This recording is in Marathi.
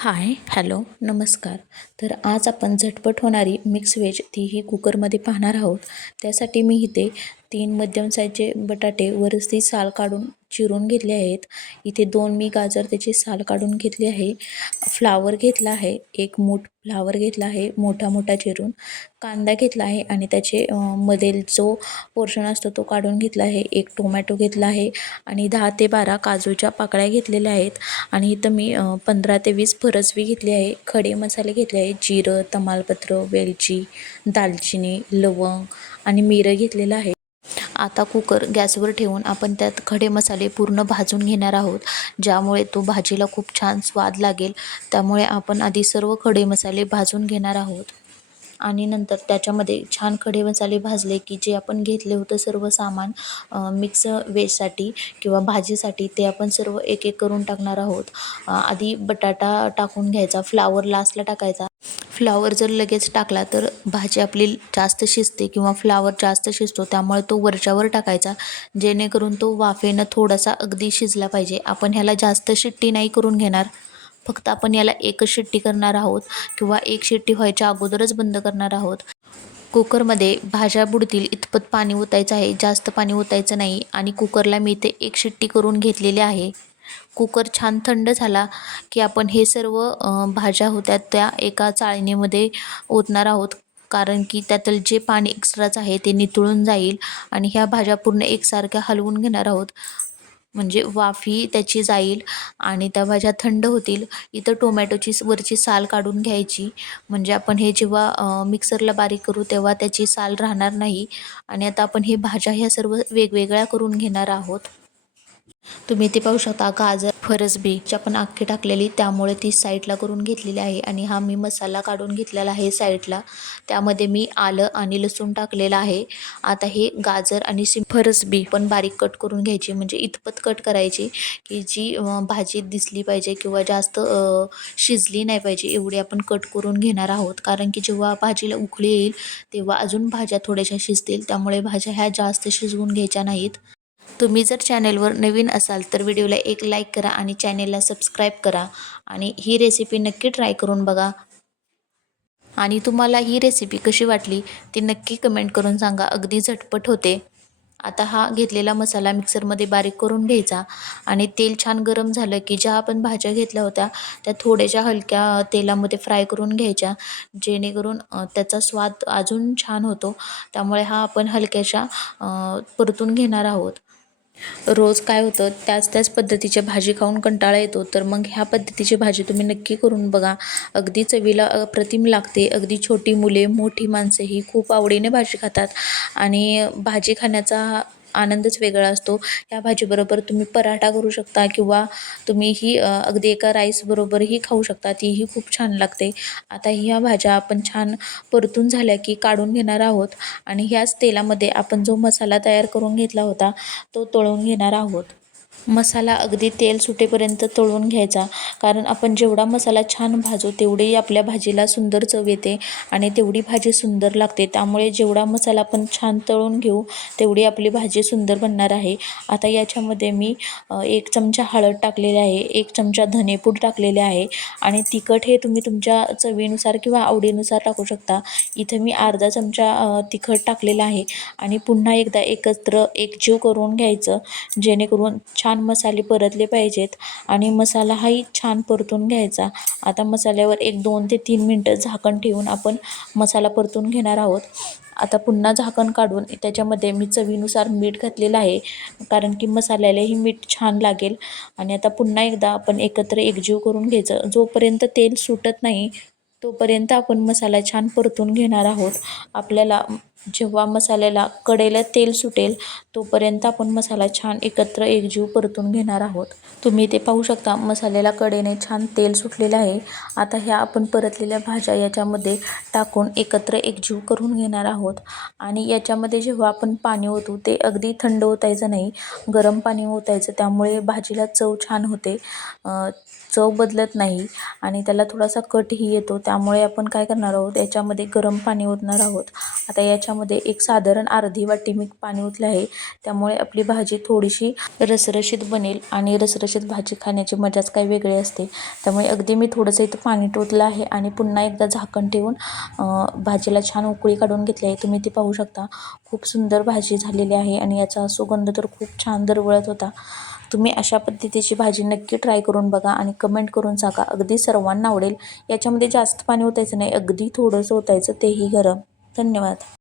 हाय हॅलो नमस्कार. तर आज आपण झटपट होणारी मिक्स व्हेज तीही कुकरमध्ये पाहणार आहोत. त्यासाठी मी इथे तीन मध्यम साईजचे बटाटे वरची साल काढून चिरून घेतले आहेत. इथे दोन मी गाजर त्याची साल काढून घेतली आहे. फ्लावर घेतला आहे. एक मूठ फ्लावर घेतला आहे. मोठा मोठा चिरून कांदा घेतला आहे आणि त्याचे मधील जो पोर्शन असतो तो काढून घेतला आहे. एक टोमॅटो घेतला आहे आणि दहा ते बारा काजूच्या पाकळ्या घेतलेल्या आहेत. आणि इथं मी पंधरा ते वीस फरसवी घेतली आहे. खडे मसाले घेतले आहे जिरं तमालपत्र वेलची दालचिनी लवंग आणि मिरं घेतलेलं आहे. आता कुकर गॅसवर ठेवून आपण त्यात खडे मसाले पूर्ण भाजून घेणार आहोत. ज्यामुळे तो भाजीला खूप छान स्वाद लागेल. त्यामुळे आपण आधी सर्व खडे मसाले भाजून घेणार आहोत. आणि नंतर त्याच्यामध्ये छान खडे मसाले भाजले की जे आपण घेतले होतं सर्व सामान मिक्स वेजसाठी किंवा भाजीसाठी ते आपण सर्व एक एक करून टाकणार आहोत. आधी बटाटा टाकून घ्यायचा फ्लावर लास्टला टाकायचा फ्लावर जर लगेच टाकला तर भाजी आपली जास्त शिजते किंवा फ्लावर जास्त शिजतो त्यामुळे तो वरच्यावर टाकायचा. जेणेकरून तो वाफेनं थोडासा अगदी शिजला पाहिजे. आपण ह्याला जास्त शिट्टी नाही करून घेणार. फक्त आपण याला एकच शिट्टी करणार आहोत किंवा एक शिट्टी व्हायच्या अगोदरच बंद करणार आहोत. कुकरमध्ये भाज्या बुडतील इतपत पाणी ओतायचं आहे. जास्त पाणी ओतायचं नाही आणि कुकरला मी ते एक शिट्टी करून घेतलेली आहे. कुकर छान थंड झाला की आपण हे सर्व भाज्या होत्या त्या एका चाळणीमध्ये ओतणार आहोत. कारण की त्यातील जे पाणी एक्स्ट्राच आहे ते नितळून जाईल आणि ह्या भाज्या पूर्ण एकसारख्या हलवून घेणार आहोत. म्हणजे वाफी त्याची जाईल आणि त्या भाज्या थंड होतील. इथं टोमॅटोची वरची साल काढून घ्यायची. म्हणजे आपण हे जेव्हा मिक्सरला बारीक करू तेव्हा त्याची साल राहणार नाही. आणि आता आपण हे भाज्या ह्या सर्व वेगवेगळ्या करून घेणार आहोत. तुम्ही ते पाहू शकता. गाजर फरस बीच्या आपण आखी टाकलेली. त्यामुळे ती साईडला करून घेतलेली आहे. आणि हा मी मसाला काढून घेतलेला आहे साईडला. त्यामध्ये मी आलं आणि लसूण टाकलेलं आहे. आता हे गाजर आणि सिम फरसबी पण बारीक कट करून घ्यायची. म्हणजे इतपत कट करायची की जी भाजी दिसली पाहिजे किंवा जास्त शिजली नाही पाहिजे एवढी आपण कट करून घेणार आहोत. कारण की जेव्हा भाजीला उकळी येईल तेव्हा अजून भाज्या थोड्याशा शिजतील. त्यामुळे भाज्या ह्या जास्त शिजवून घ्यायच्या नाहीत. तुम्ही जर चॅनेलवर नवीन असाल तर व्हिडिओला एक लाईक करा आणि चॅनेलला सबस्क्राईब करा आणि ही रेसिपी नक्की ट्राय करून बघा. आणि तुम्हाला ही रेसिपी कशी वाटली ती नक्की कमेंट करून सांगा. अगदी झटपट होते. आता हा घेतलेला मसाला मिक्सरमध्ये बारीक करून घ्यायचा आणि तेल छान गरम झालं की ज्या आपण भाज्या घेतल्या होत्या त्या थोड्याशा हलक्या तेलामध्ये फ्राय करून घ्यायच्या जेणेकरून त्याचा स्वाद अजून छान होतो. त्यामुळे हा आपण हलक्याशा परतून घेणार आहोत. रोज काय होतं त्याच त्याच पद्धतीच्या भाजी खाऊन कंटाळा येतो. तर मग ह्या पद्धतीची भाजी तुम्ही नक्की करून बघा. अगदी चवीला अप्रतिम लागते. अगदी छोटी मुले मोठी माणसे ही खूप आवडीने भाजी खातात. आणि भाजी खाण्याचा आनंदच वेगळा असतो. या भाजीबरोबर तुम्ही पराठा करू शकता किंवा तुम्ही ही अगदी एका राईसबरोबरही खाऊ शकता. तीही खूप छान लागते. आता ह्या भाज्या आपण छान परतून झाल्या की काढून घेणार आहोत आणि ह्याच तेलामध्ये आपण जो मसाला तयार करून घेतला होता तो तळून घेणार आहोत. मसाला अगदी तेल सुटेपर्यंत तळून घ्यायचा. कारण आपण जेवढा मसाला छान भाजू तेवढी आपल्या भाजीला सुंदर चव येते आणि तेवढी भाजी सुंदर लागते. त्यामुळे जेवढा मसाला आपण छान तळून घेऊ तेवढी आपली भाजी सुंदर बनणार आहे. आता याच्यामध्ये मी एक चमचा हळद टाकलेली आहे एक चमचा धनेपूड टाकलेले आहे आणि तिखट हे तुम्ही तुमच्या चवीनुसार किंवा आवडीनुसार टाकू शकता. इथं मी अर्धा चमचा तिखट टाकलेला आहे आणि पुन्हा एकदा एकत्र एकजीव करून घ्यायचं जेणेकरून छान छान मसाले परतले पाहिजेत. आणि मसाला हाही छान परतून घ्यायचा. आता मसाल्यावर एक दोन ते तीन मिनटं झाकण ठेवून आपण मसाला परतून घेणार आहोत. आता पुन्हा झाकण काढून त्याच्यामध्ये मी चवीनुसार मीठ घातलेलं आहे. कारण की मसाल्यालाही मीठ छान लागेल. आणि आता पुन्हा एकदा आपण एकत्र एकजीव करून घ्यायचं. जोपर्यंत तेल सुटत नाही तोपर्यंत आपण मसाला छान परतून घेणार आहोत. आपल्याला जेव्हा मसाल्याला कडेला तेल सुटेल तोपर्यंत आपण मसाला छान एकत्र एकजीव परतून घेणार आहोत. तुम्ही ते पाहू शकता मसाल्याला कडेने छान तेल सुटलेलं आहे. आता ह्या आपण परतलेल्या भाज्या याच्यामध्ये टाकून एकत्र एकजीव करून घेणार आहोत. आणि याच्यामध्ये जेव्हा आपण पाणी ओतू ते अगदी थंड ओतायचं नाही गरम पाणी ओतायचं त्यामुळे भाजीला चव छान होते. चव बदलत नाही आणि त्याला थोडासा कटही येतो. त्यामुळे आपण काय करणार आहोत याच्यामध्ये गरम पाणी ओतणार आहोत. आता याच्या याच्यामध्ये एक साधारण अर्धी वाटी मी पाणी ओतले आहे. त्यामुळे आपली भाजी थोडीशी रसरशीत बनेल आणि रसरशीत भाजी खाण्याची मजाच काही वेगळी असते. त्यामुळे अगदी मी थोडंसं इथं पाणी टोचलं आहे आणि पुन्हा एकदा झाकण ठेवून भाजीला छान उकळी काढून घेतली आहे. तुम्ही ती पाहू शकता. खूप सुंदर भाजी झालेली आहे आणि याचा सुगंध तर खूप छान दरवळत होता. तुम्ही अशा पद्धतीची भाजी नक्की ट्राय करून बघा आणि कमेंट करून सांगा. अगदी सर्वांना आवडेल. याच्यामध्ये जास्त पाणी ओतायचं नाही. अगदी थोडंसं ओतायचं. तेही गरम. धन्यवाद.